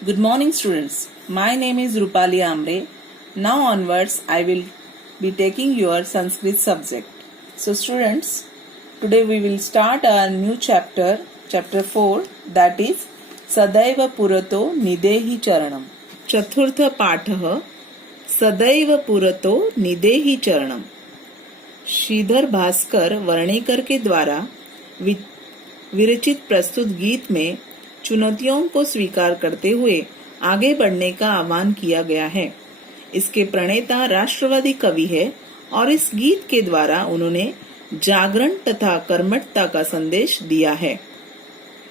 Good morning, students. My name is Rupali Amre. Now onwards, I will be taking your Sanskrit subject. So, students, today we will start our new chapter, chapter 4, that is Sadaiva Purato Nidehi Charanam. Chaturtha Patah Sadaiva Purato Nidehi Charanam. Shridhar Bhaskar Varnekar के द्वारा विरचित प्रस्तुत गीत में चुनौतियों को स्वीकार करते हुए आगे बढ़ने का आह्वान किया गया है। इसके प्रणेता राष्ट्रवादी कवि है और इस गीत के द्वारा उन्होंने जागरण तथा कर्मठता का संदेश दिया है।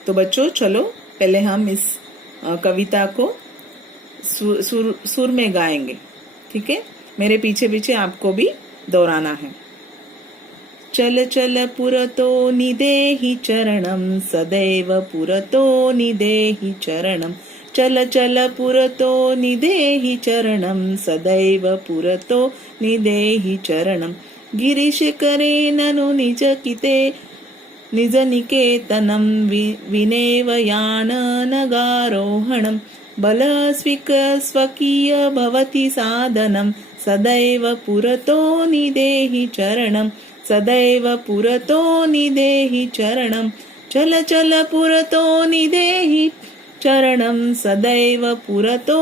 तो बच्चों, चलो पहले हम इस कविता को सुर में गाएंगे, ठीक है? मेरे पीछे पीछे आपको भी दोहराना है। चल चल पुरतो निदेहि चरणम सदैव पुरतो निदेहि चरणम। चल चल पुरतो निदेहि चरणम सदैव पुरतो निदेहि चरणम। गिरीश करे ननु निज किते निज निकेतनम विनेव यान नगारोहणम। बल स्वकीय भवति साधनम सदैव पुरतो निदेहि चरणम। सदैव पुरतो निदेहि चरणम। चल चल पुरतो निदेहि चरणम सदैव पुरतो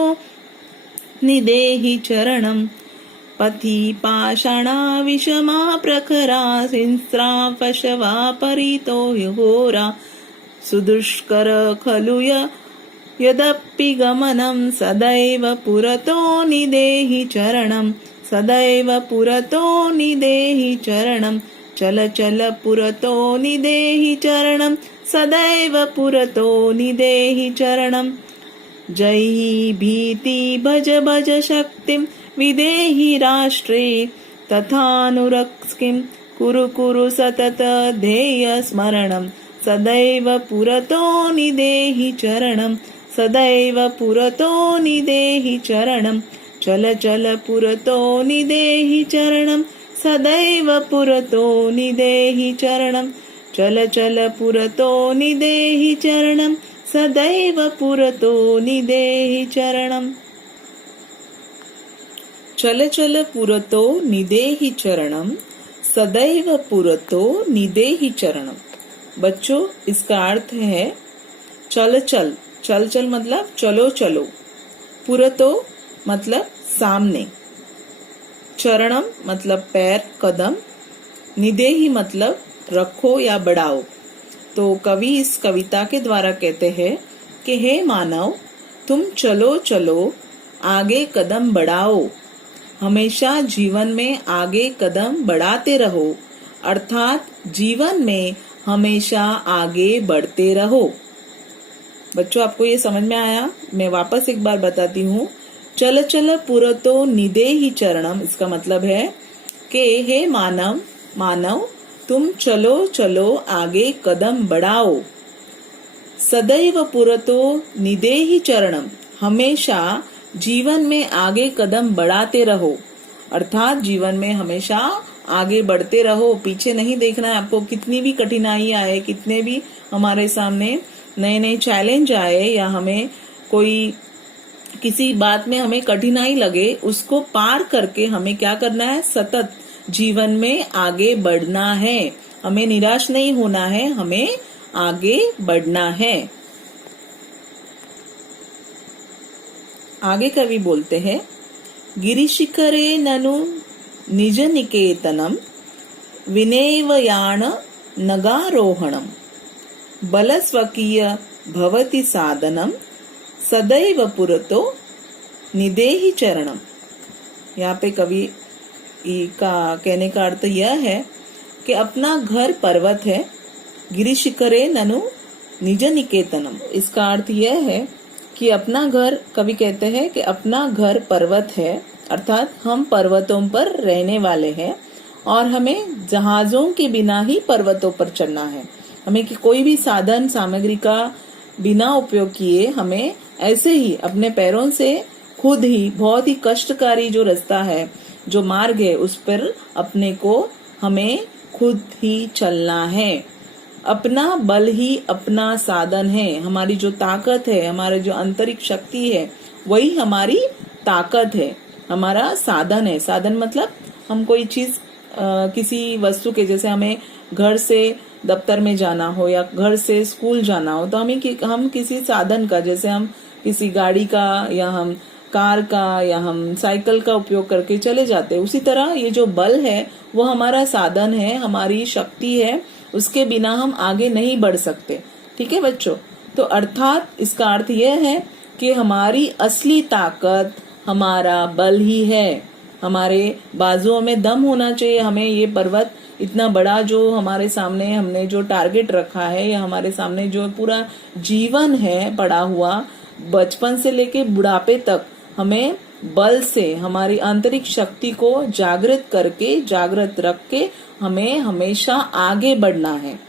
निदेहि चरणम। पथि पाषाणा विषमा प्रखरा हिंस्रा पशवा परितो घोरा। सुदुष्कर खलु यदपि गमनं सदैव पुरतो निदेहि चरणम। सदैव पुरतो निदेहि चरणम। चल चल पुरतो निदेहि चरणम सदैव पुरतो निदेहि चरणम। जयी भीति भज भज शक्तिं विदेहि राष्ट्रे तथानुरक्तिं कुरु कुरु सतत ध्येय स्मरणं। सदैव पुरतो निदेहि चरणम। सदैव पुरतो निदेहि चरणम। चल चल पुरतो निदेहि चरणम सदैव पुरतो निदेहि चरणम। चल चल पुरतो निदेहि चरणम सदैव पुरतो निदेहि चरणम। चल चल पुरतो निदेहि चरणम सदैव पुरतो निदेहि चरणम। बच्चों, इसका अर्थ है चल चल। चल चल मतलब चलो चलो। पुरतो मतलब सामने। चरणम मतलब पैर, कदम। निदेहि मतलब रखो या बढ़ाओ। तो कवि इस कविता के द्वारा कहते हैं कि हे मानव, तुम चलो चलो, आगे कदम बढ़ाओ। हमेशा जीवन में आगे कदम बढ़ाते रहो, अर्थात जीवन में हमेशा आगे बढ़ते रहो। बच्चों, आपको ये समझ में आया? मैं वापस एक बार बताती हूँ। चल चल पुरतो निदेहि चरणम, इसका मतलब है कि हे मानव तुम चलो चलो, आगे कदम बढ़ाओ। सदैव पुरतो निदेहि चरणम, हमेशा जीवन में आगे कदम बढ़ाते रहो, अर्थात जीवन में हमेशा आगे बढ़ते रहो। पीछे नहीं देखना है आपको। कितनी भी कठिनाई आए, कितने भी हमारे सामने नए नए चैलेंज आए या हमें कोई किसी बात में हमें कठिनाई लगे, उसको पार करके हमें क्या करना है? सतत जीवन में आगे बढ़ना है। हमें निराश नहीं होना है, हमें आगे बढ़ना है। आगे कवि बोलते हैं, गिरिशिखरे ननु निज निकेतनम विनेव यान नगारोहणम। बल स्वकीय भवति साधनम सदैव पुरतो निदेहि चरणम। यहाँ पे कवि का कहने का अर्थ यह है कि अपना घर पर्वत है। गिरिशिखरे ननु निज निकेतनम, इसका अर्थ यह है कि अपना घर, कवि कहते हैं कि अपना घर पर्वत है, अर्थात हम पर्वतों पर रहने वाले हैं और हमें जहाजों के बिना ही पर्वतों पर चढ़ना है। हमें कि कोई भी साधन सामग्री का बिना उपयोग किए हमें ऐसे ही अपने पैरों से खुद ही बहुत ही कष्टकारी जो रास्ता है, जो मार्ग है, उस पर अपने को हमें खुद ही चलना है। अपना बल ही अपना साधन है। हमारी जो ताकत है, हमारे जो आंतरिक शक्ति है, वही हमारी ताकत है, हमारा साधन है। साधन मतलब हम कोई चीज किसी वस्तु के, जैसे हमें घर से दफ्तर में जाना हो या घर से स्कूल जाना हो, तो हम किसी साधन का, जैसे हम किसी गाड़ी का या हम कार का या हम साइकिल का उपयोग करके चले जाते हैं। उसी तरह ये जो बल है वो हमारा साधन है, हमारी शक्ति है, उसके बिना हम आगे नहीं बढ़ सकते। ठीक है बच्चों, तो अर्थात इसका अर्थ यह है कि हमारी असली ताकत हमारा बल ही है। हमारे बाजुओं में दम होना चाहिए। हमें ये पर्वत इतना बड़ा जो हमारे सामने हमने जो टारगेट रखा है, या हमारे सामने जो पूरा जीवन है पड़ा हुआ, बचपन से लेके बुढ़ापे तक, हमें बल से हमारी आंतरिक शक्ति को जागृत करके, जागृत रख के हमें हमेशा आगे बढ़ना है।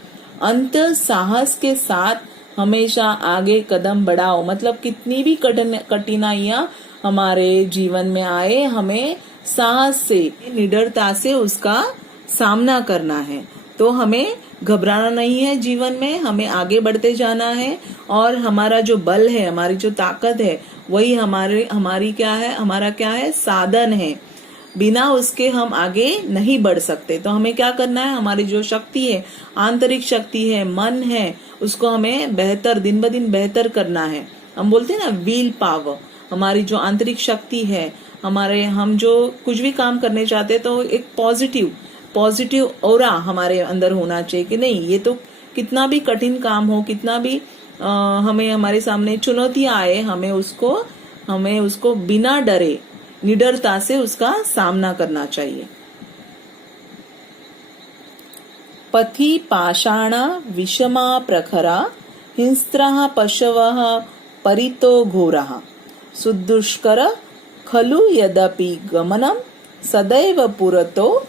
अंत साहस के साथ हमेशा आगे कदम बढ़ाओ। मतलब कितनी भी कठिनाइयां हमारे जीवन में आए, हमें साहस से, निडरता से उसका सामना करना है। तो हमें घबराना नहीं है जीवन में, हमें आगे बढ़ते जाना है। और हमारा जो बल है, हमारी जो ताकत है, वही हमारी क्या है, हमारा क्या है, साधन है। बिना उसके हम आगे नहीं बढ़ सकते। तो हमें क्या करना है, हमारी जो शक्ति है, आंतरिक शक्ति है, मन है, उसको हमें बेहतर, दिन ब दिन बेहतर करना है। हम बोलते हैं ना व्हील पावर, हमारी जो आंतरिक शक्ति है, हम जो कुछ भी काम करने चाहते हैं तो एक पॉजिटिव ऑरा हमारे अंदर होना चाहिए कि नहीं, ये तो कितना भी कठिन काम हो, कितना भी हमें हमारे सामने चुनौतियां आए, हमें उसको बिना डरे, निडरता से उसका सामना करना चाहिए। पथि पाषाणा विषमा प्रखरा हिंस्त्रः पशवः परितो घोरः सुदुष्कर खलु यद्यपि गमनम सदैव पुरतो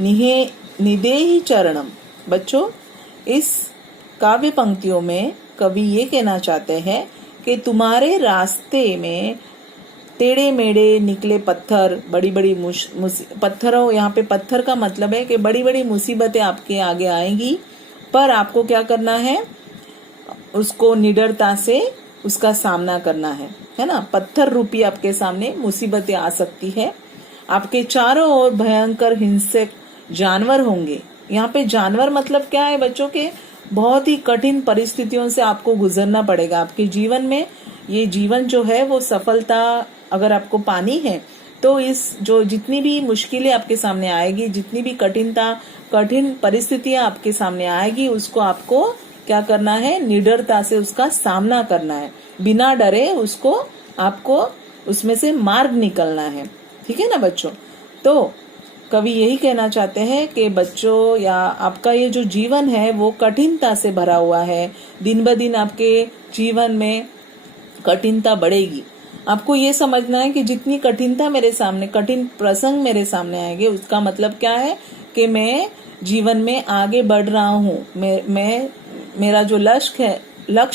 निदेहि चरणम। बच्चों, इस काव्य पंक्तियों में कवि ये कहना चाहते हैं कि तुम्हारे रास्ते में टेढ़े मेढ़े निकले पत्थर, बड़ी बड़ी पत्थरों, यहाँ पे पत्थर का मतलब है कि बड़ी बड़ी मुसीबतें आपके आगे आएंगी, पर आपको क्या करना है, उसको निडरता से उसका सामना करना है ना। पत्थर रूपी आपके सामने मुसीबतें आ सकती है। आपके चारों ओर भयंकर हिंसक जानवर होंगे। यहाँ पे जानवर मतलब क्या है बच्चों के, बहुत ही कठिन परिस्थितियों से आपको गुजरना पड़ेगा आपके जीवन में। ये जीवन जो है वो सफलता अगर आपको पानी है तो इस जो जितनी भी मुश्किलें आपके सामने आएगी, जितनी भी कठिन परिस्थितियां आपके सामने आएगी, उसको आपको क्या करना है, निडरता से उसका सामना करना है। बिना डरे उसको आपको उसमें से मार्ग निकलना है। ठीक है ना बच्चों। तो कवि यही कहना चाहते हैं कि बच्चों, या आपका ये जो जीवन है वो कठिनता से भरा हुआ है। दिन ब दिन आपके जीवन में कठिनता बढ़ेगी। आपको ये समझना है कि जितनी कठिनता मेरे सामने, कठिन प्रसंग मेरे सामने आएंगे, उसका मतलब क्या है कि मैं जीवन में आगे बढ़ रहा हूँ। मैं मेरा जो लक्ष्य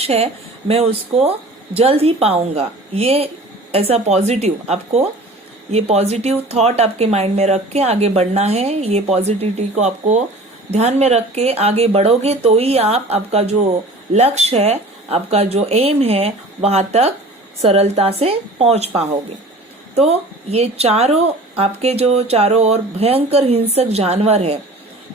है मैं उसको जल्द ही पाऊंगा। ये ऐसा पॉजिटिव, आपको ये पॉजिटिव थॉट आपके माइंड में रख के आगे बढ़ना है। ये पॉजिटिविटी को आपको ध्यान में रख के आगे बढ़ोगे तो ही आपका जो लक्ष्य है, आपका जो एम है, वहां तक सरलता से पहुंच पाओगे। तो ये आपके जो चारों ओर भयंकर हिंसक जानवर है।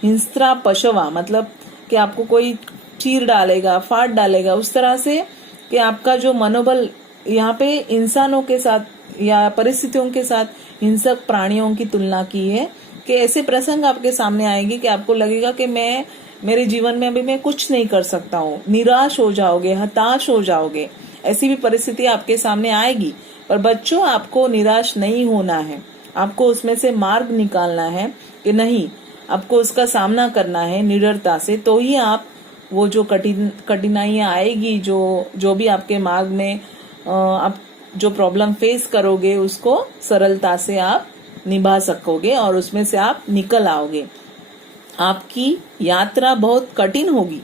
हिंस्त्रा पशवा मतलब कि आपको कोई चीर डालेगा, फाड़ डालेगा, उस तरह से कि आपका जो मनोबल, यहाँ पे इंसानों के साथ या परिस्थितियों के साथ हिंसक प्राणियों की तुलना की है कि ऐसे प्रसंग आपके सामने आएंगे कि आपको लगेगा कि मेरे जीवन में अभी मैं कुछ नहीं कर सकता हूँ। निराश हो जाओगे, हताश हो जाओगे, ऐसी भी परिस्थिति आपके सामने आएगी। पर बच्चों, आपको निराश नहीं होना है, आपको उसमें से मार्ग निकालना है कि नहीं, आपको उसका सामना करना है निडरता से। तो ही आप वो जो कठिनाइयां आएगी, जो भी आपके मार्ग में आप जो प्रॉब्लम फेस करोगे, उसको सरलता से आप निभा सकोगे और उसमें से आप निकल आओगे। आपकी यात्रा बहुत कठिन होगी,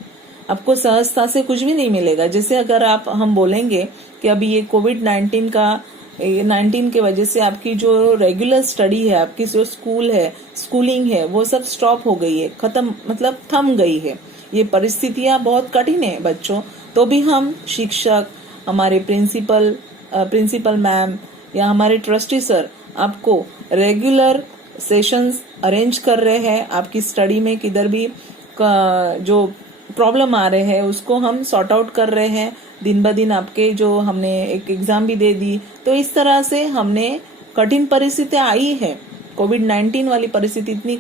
आपको सहजता से कुछ भी नहीं मिलेगा। जैसे अगर हम बोलेंगे कि अभी ये कोविड-19 के वजह से आपकी जो रेगुलर स्टडी है, आपकी जो स्कूलिंग है, वो सब स्टॉप हो गई है, खत्म, मतलब थम गई है। ये परिस्थितियां बहुत कठिन है बच्चों, तो भी हम शिक्षक, हमारे प्रिंसिपल मैम या हमारे ट्रस्टी सर आपको रेगुलर सेशंस अरेंज कर रहे हैं। आपकी स्टडी में किधर भी जो प्रॉब्लम आ रहे हैं उसको हम सॉर्ट आउट कर रहे हैं। दिन ब दिन आपके जो हमने एक एग्जाम भी दे दी, तो इस तरह से हमने कठिन परिस्थिति आई है। कोविड-19 वाली परिस्थिति इतनी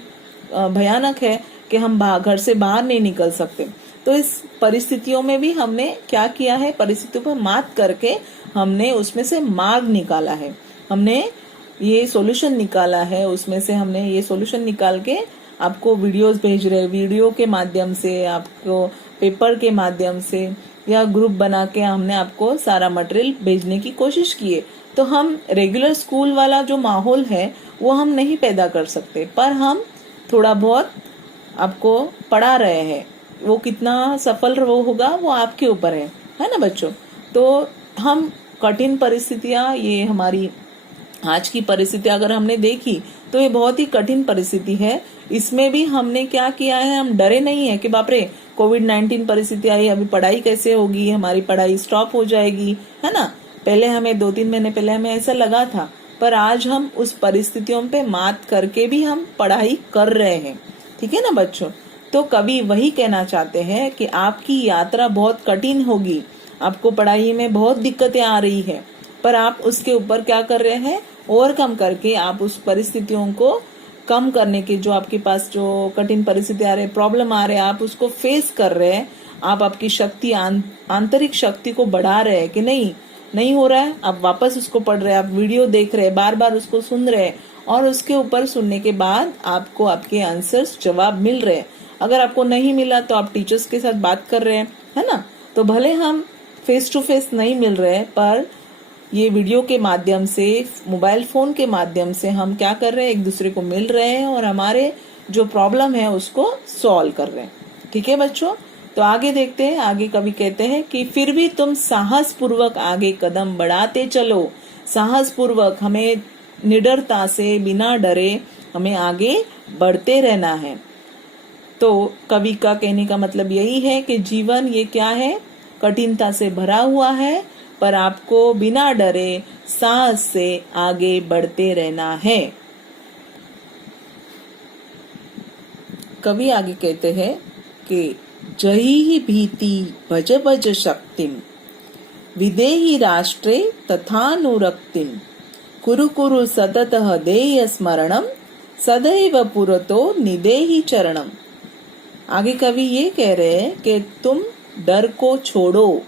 भयानक है कि हम घर से बाहर नहीं निकल सकते। तो इस परिस्थितियों में भी हमने क्या किया है, परिस्थितियों पर मात करके हमने उसमें से मार्ग निकाला है, हमने ये सॉल्यूशन निकाला है। उसमें से हमने ये सॉल्यूशन निकाल के आपको वीडियोस भेज रहे, वीडियो के माध्यम से, आपको पेपर के माध्यम से या ग्रुप बना के हमने आपको सारा मटेरियल भेजने की कोशिश की है। तो हम रेगुलर स्कूल वाला जो माहौल है वो हम नहीं पैदा कर सकते, पर हम थोड़ा बहुत आपको पढ़ा रहे हैं। वो कितना सफल वो होगा वो आपके ऊपर है ना बच्चों। तो हम कठिन परिस्थितियां, ये हमारी आज की परिस्थिति अगर हमने देखी तो ये बहुत ही कठिन परिस्थिति है। इसमें भी हमने क्या किया है, हम डरे नहीं है कि बाप रे कोविड-19 परिस्थिति आई, अभी पढ़ाई कैसे होगी, हमारी पढ़ाई स्टॉप हो जाएगी, है ना। पहले हमें 2-3 महीने पहले हमें ऐसा लगा था, पर आज हम उस परिस्थितियों पे मात करके भी हम पढ़ाई कर रहे हैं। ठीक है ना बच्चों। तो कवि वही कहना चाहते हैं कि आपकी यात्रा बहुत कठिन होगी, आपको पढ़ाई में बहुत दिक्कतें आ रही है, पर आप उसके ऊपर क्या कर रहे हैं, ओवरकम करके आप उस परिस्थितियों को कम करने के, जो आपके पास जो कठिन परिस्थिति आ रहे, प्रॉब्लम आ रहे, आप उसको फेस कर रहे हैं। आप आपकी शक्ति, आंतरिक शक्ति को बढ़ा रहे हैं कि नहीं हो रहा है, आप वापस उसको पढ़ रहे हैं, आप वीडियो देख रहे हैं, बार बार उसको सुन रहे हैं, और उसके ऊपर सुनने के बाद आपको आपके आंसर्स, जवाब मिल रहे हैं। अगर आपको नहीं मिला तो आप टीचर्स के साथ बात कर रहे हैं, है ना। तो भले हम फेस टू फेस नहीं मिल रहे, पर ये वीडियो के माध्यम से, मोबाइल फोन के माध्यम से हम क्या कर रहे हैं, एक दूसरे को मिल रहे हैं और हमारे जो प्रॉब्लम है उसको सॉल्व कर रहे हैं। ठीक है बच्चों। तो आगे देखते हैं, आगे कवि कहते हैं कि फिर भी तुम साहस पूर्वक आगे कदम बढ़ाते चलो। साहस पूर्वक, हमें निडरता से, बिना डरे हमें आगे बढ़ते रहना है। तो कवि का कहने का मतलब यही है कि जीवन ये क्या है, कठिनता से भरा हुआ है, पर आपको बिना डरे साहस से आगे बढ़ते रहना है। कवि आगे कहते हैं कि जही भीति भज भज शक्तिम विदेहि राष्ट्रे तथानुरक्तिम कुरु कुरु सततः देय स्मरणम सदैव पुरतो निदेहि चरणम। आगे कवि ये कह रहे हैं कि तुम डर को छोड़ो,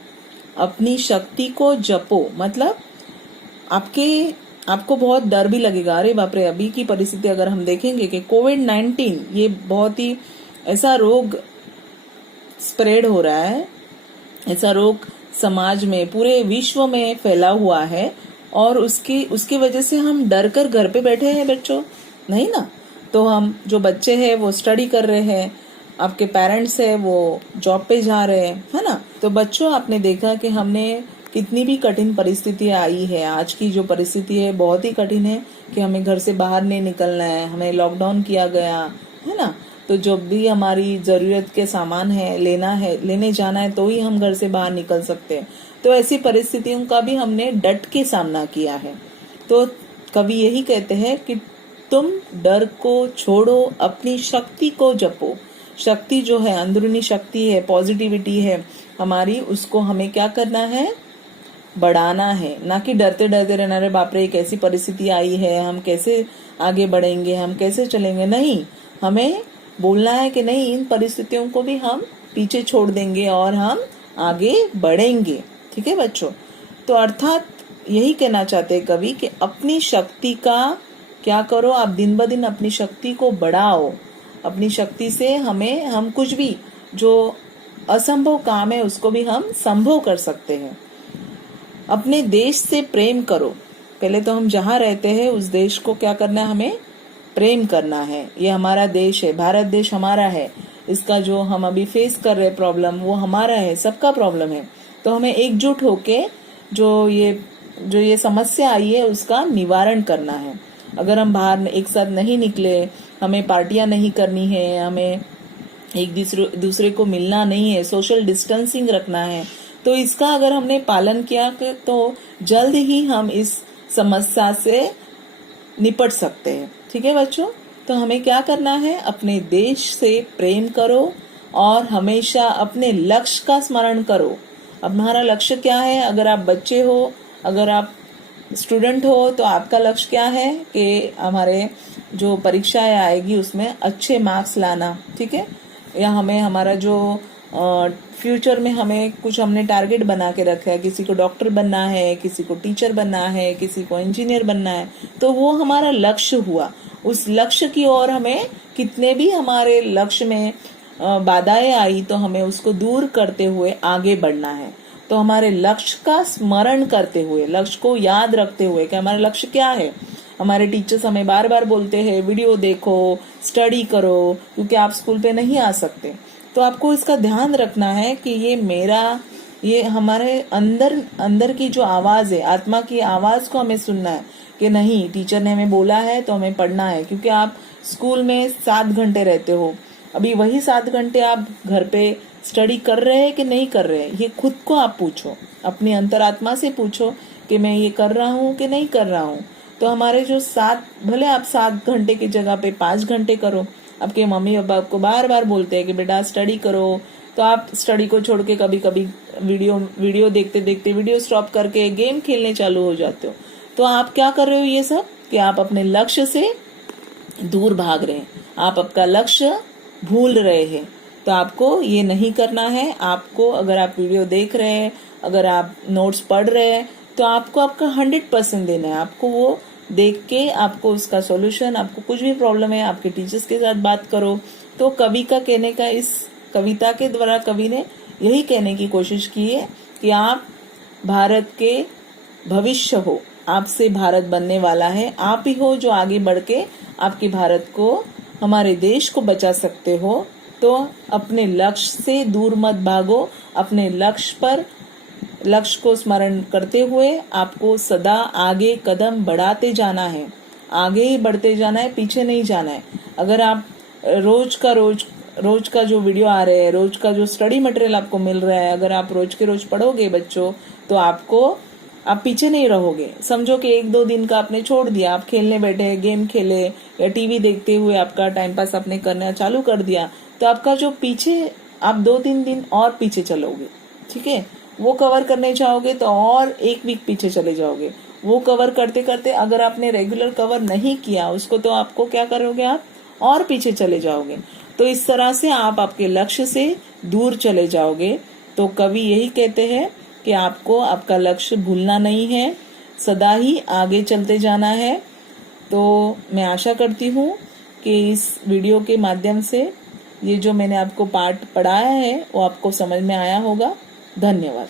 अपनी शक्ति को जपो। मतलब आपको बहुत डर भी लगेगा, अरे बाप रे, अभी की परिस्थिति अगर हम देखेंगे कि कोविड-19 ये बहुत ही ऐसा रोग स्प्रेड हो रहा है, ऐसा रोग समाज में, पूरे विश्व में फैला हुआ है, और उसकी वजह से हम डर कर घर पे बैठे हैं बच्चों, नहीं ना। तो हम जो बच्चे हैं वो स्टडी कर रहे हैं, आपके पेरेंट्स है वो जॉब पे जा रहे हैं, है ना। तो बच्चों, आपने देखा कि हमने कितनी भी कठिन परिस्थिति आई है। आज की जो परिस्थिति है बहुत ही कठिन है कि हमें घर से बाहर नहीं निकलना है, हमें लॉकडाउन किया गया है ना। तो जो भी हमारी जरूरत के सामान है, लेने जाना है, तो ही हम घर से बाहर निकल सकते हैं। तो ऐसी परिस्थितियों का भी हमने डट के सामना किया है। तो कवि यही कहते हैं कि तुम डर को छोड़ो, अपनी शक्ति को जपो। शक्ति जो है, अंदरूनी शक्ति है, पॉजिटिविटी है हमारी, उसको हमें क्या करना है, बढ़ाना है, ना कि डरते डरते रहना, रे बाप रे एक ऐसी परिस्थिति आई है, हम कैसे आगे बढ़ेंगे, हम कैसे चलेंगे। नहीं, हमें बोलना है कि नहीं, इन परिस्थितियों को भी हम पीछे छोड़ देंगे और हम आगे बढ़ेंगे। ठीक है बच्चों। तो अर्थात यही कहना चाहते हैं कवि कि अपनी शक्ति का क्या करो, आप दिन ब दिन अपनी शक्ति को बढ़ाओ। अपनी शक्ति से हम कुछ भी जो असंभव काम है उसको भी हम संभव कर सकते हैं। अपने देश से प्रेम करो। पहले तो हम जहाँ रहते हैं उस देश को क्या करना है, हमें प्रेम करना है। ये हमारा देश है, भारत देश हमारा है। इसका जो हम अभी फेस कर रहे प्रॉब्लम वो हमारा है, सबका प्रॉब्लम है। तो हमें एकजुट होके जो ये समस्या आई है उसका निवारण करना है। अगर हम बाहर एक साथ नहीं निकले, हमें पार्टियां नहीं करनी है, हमें एक दूसरे को मिलना नहीं है, सोशल डिस्टेंसिंग रखना है। तो इसका अगर हमने पालन किया तो जल्द ही हम इस समस्या से निपट सकते हैं। ठीक है बच्चों, तो हमें क्या करना है, अपने देश से प्रेम करो और हमेशा अपने लक्ष्य का स्मरण करो। अब हमारा लक्ष्य क्या है? अगर आप बच्चे हो, अगर आप स्टूडेंट हो, तो आपका लक्ष्य क्या है कि हमारे जो परीक्षाएं आएगी उसमें अच्छे मार्क्स लाना। ठीक है, या हमें हमारा जो फ्यूचर में हमें कुछ हमने टारगेट बना के रखा है, किसी को डॉक्टर बनना है, किसी को टीचर बनना है, किसी को इंजीनियर बनना है, तो वो हमारा लक्ष्य हुआ। उस लक्ष्य की ओर हमें कितने भी हमारे लक्ष्य में बाधाएं आई तो हमें उसको दूर करते हुए आगे बढ़ना है। तो हमारे लक्ष्य का स्मरण करते हुए, लक्ष्य को याद रखते हुए कि हमारा लक्ष्य क्या है। हमारे टीचर्स हमें बार बार बोलते हैं वीडियो देखो, स्टडी करो, क्योंकि आप स्कूल पे नहीं आ सकते। तो आपको इसका ध्यान रखना है कि ये हमारे अंदर की जो आवाज है, आत्मा की आवाज को हमें सुनना है कि नहीं, टीचर ने हमें बोला है तो हमें पढ़ना है। क्योंकि आप स्कूल में 7 घंटे रहते हो, अभी वही 7 घंटे आप घर पे स्टडी कर रहे हैं कि नहीं कर रहे हैं, ये खुद को आप पूछो, अपनी अंतरात्मा से पूछो कि मैं ये कर रहा हूँ कि नहीं कर रहा हूँ। तो हमारे जो भले आप 7 घंटे की जगह पे 5 घंटे करो। आपके मम्मी पापा आपको बार बार बोलते हैं कि बेटा स्टडी करो, तो आप स्टडी को छोड़ के कभी कभी वीडियो देखते देखते वीडियो स्टॉप करके गेम खेलने चालू हो जाते हो। तो आप क्या कर रहे हो ये सब, कि आप अपने लक्ष्य से दूर भाग रहे हैं, आप आपका लक्ष्य भूल रहे हैं। तो आपको ये नहीं करना है। आपको, अगर आप वीडियो देख रहे हैं, अगर आप नोट्स पढ़ रहे हैं, तो आपको आपका 100% देना है। आपको वो देख के आपको उसका सॉल्यूशन, आपको कुछ भी प्रॉब्लम है, आपके टीचर्स के साथ बात करो। तो कवि का कहने का, इस कविता के द्वारा कवि ने यही कहने की कोशिश की है कि आप भारत के भविष्य हो, आपसे भारत बनने वाला है। आप ही हो जो आगे बढ़ के आपके भारत को, हमारे देश को बचा सकते हो। तो अपने लक्ष्य से दूर मत भागो, अपने लक्ष्य को स्मरण करते हुए आपको सदा आगे कदम बढ़ाते जाना है, आगे ही बढ़ते जाना है, पीछे नहीं जाना है। अगर आप रोज का जो वीडियो आ रहे हैं, रोज का जो स्टडी मटेरियल आपको मिल रहा है, अगर आप रोज के रोज पढ़ोगे बच्चों, तो आप पीछे नहीं रहोगे। समझो कि 1-2 दिन का आपने छोड़ दिया, आप खेलने बैठे, गेम खेले या टीवी देखते हुए आपका टाइम पास आपने करना चालू कर दिया, तो आपका जो पीछे, आप 2-3 दिन और पीछे चलोगे। ठीक है, वो कवर करने चाहोगे तो और 1 वीक पीछे चले जाओगे। वो कवर करते करते अगर आपने रेगुलर कवर नहीं किया उसको, तो आपको क्या करोगे, आप और पीछे चले जाओगे। तो इस तरह से आप आपके लक्ष्य से दूर चले जाओगे। तो कवि यही कहते हैं कि आपको आपका लक्ष्य भूलना नहीं है, सदा ही आगे चलते जाना है। तो मैं आशा करती हूँ कि इस वीडियो के माध्यम से ये जो मैंने आपको पाठ पढ़ाया है वो आपको समझ में आया होगा। धन्यवाद।